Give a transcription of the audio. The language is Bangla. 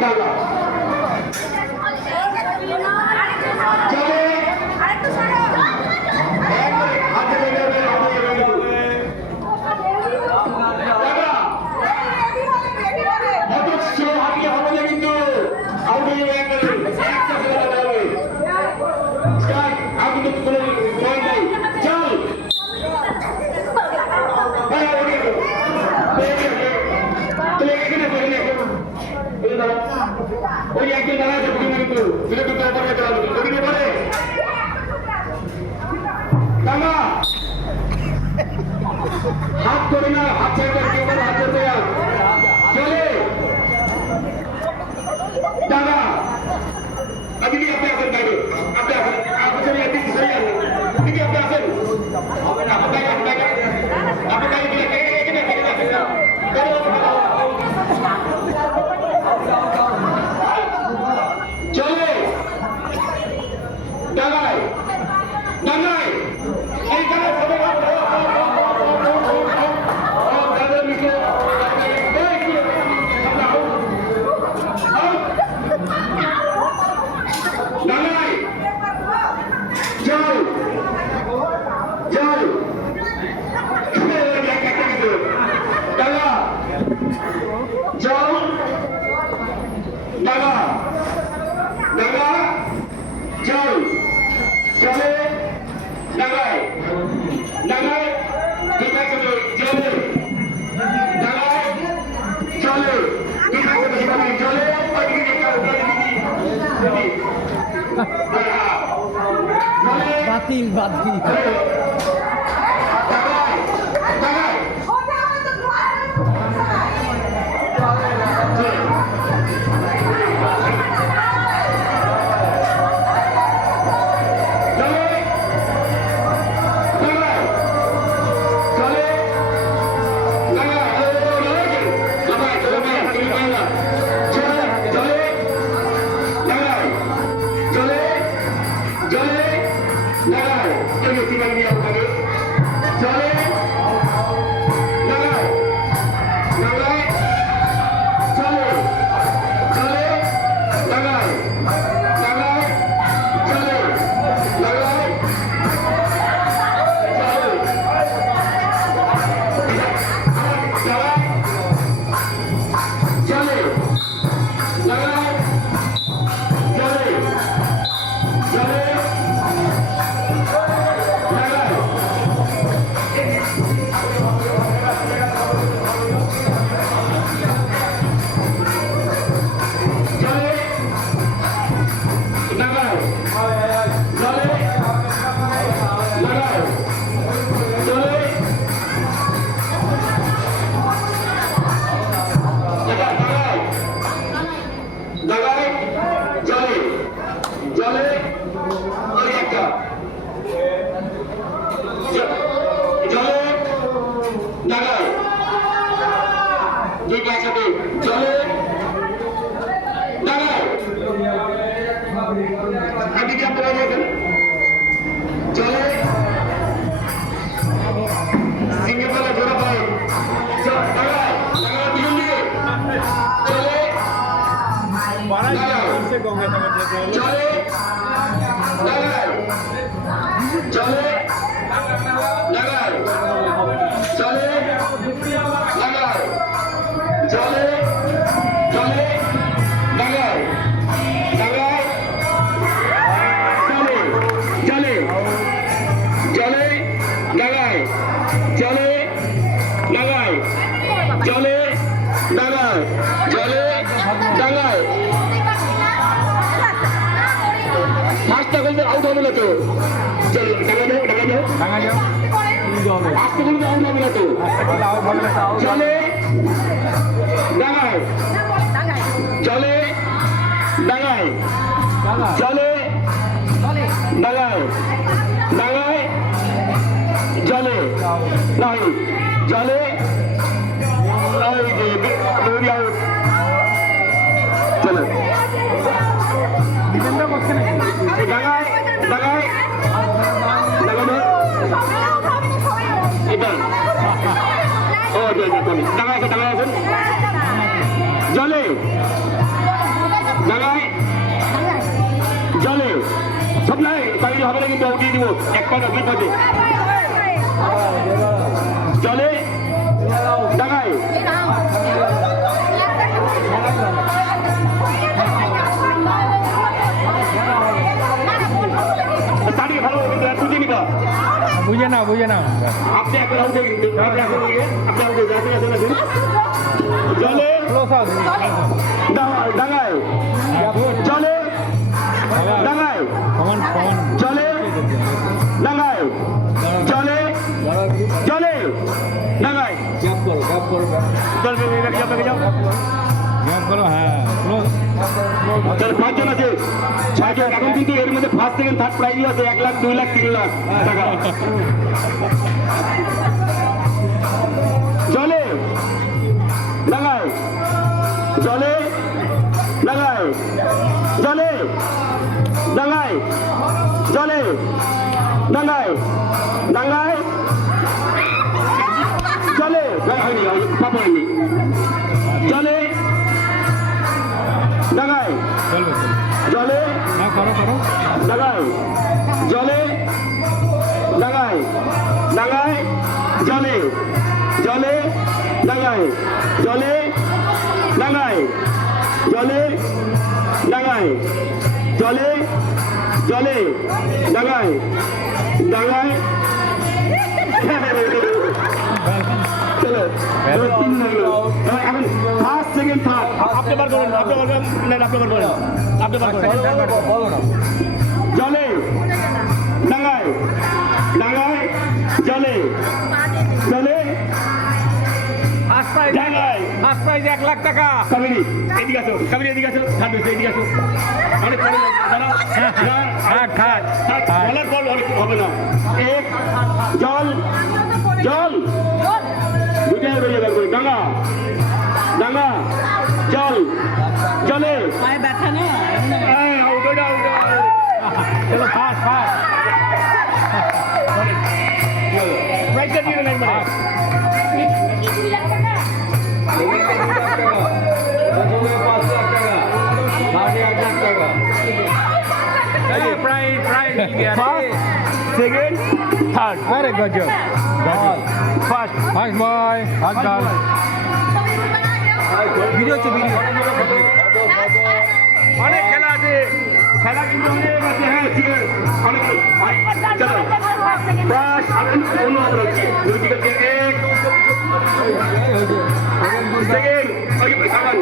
ডালা চলে হাতে লেগে অবশ্য হাঁটিয়ে হবে না কিন্তু আউট হয়ে গেলে একটা খেলা যাবে আমি তো কোনো ভয় নাই চল ওই একদিন দাঁড়া আছে কিন্তু বিরোধী পরে হাত করে না হাত ছেড়ে হাত ধরতে চলে দাদা আপনি আপনি আসেন বাইরে আপনি আসেন আপনার একদিন সরে আসেন আপনি আপনি আসেন আপনার বাইরে আপনার বাইরে এখানে চলে ডাঙায় ডাঙায় এইখানে বাতিল বাতিল জলে সব নাই তাহলে হবে না, কিন্তু উঠিয়ে দিব 1 পয়েন্ট 2 পয়েন্টে। জলে ডাঙায় তাড়িয়ে ভালো বুঝে নিবা। বুঝে না আপনি এখন আউট হয়ে গেছেন, আপনি এখন আপনি আউট হয়ে গেছেন। জলে ডাঙায় জলে ডাঙায় জলে ডাঙায় জলে জলে ডাঙায় পাঁচজন আছে, 6জন। এখন কিন্তু এর মধ্যে ফার্স্ট সেকেন্ড থার্ড প্রাইজ আছে 1 লাখ 2 লাখ 3 লাখ টাকা। জলে ডাঙায় জলে ডাঙায় জলে ডাঙায় জলে ডাঙায় ডাঙায় জলে হয়নি পাবো হয়নি। জলে ডাঙায় জলে ডাঙায় জলে ডাঙায় ডাঙায় জলে জলে ডাঙায় জলে ডাঙায় জলে ডাঙায় জলে জলে ডাঙায় ডাঙায় চলো 3 হলো। এখন ফার্স্ট সেকেন্ড থার্ড আপনি বার করেন, আপনি বার করেন, আপনি বার করেন, আপনি বার করেন। জলে ডাঙায় ডাঙায় জলে জলে ডাঙায় 1 লাখ টাকা। কাবেরী এদিকে আসো, কাবেরী এদিকে আসো, থার্ড হয়েছে এদিকে আসো। অনেক পরে বলার পর অনেক হবে না। এক জল জল দুটাই রয়ে যাবে করে ডাঙা ডাঙা জল জলে চলো ফাস্ট প্রাইজটা দিয়ে দেন একবারে। সেকেন্ড থার্ড আরে গজব ফার্স্ট বয় আজকাল ভিডিও অনেক খেলা আছে, খেলা কিন্তু অনেক আছে। হ্যাঁ ঠিক আছে, অনেক চলো ফার্স্ট অন্য এক সেকেন্ড সাবান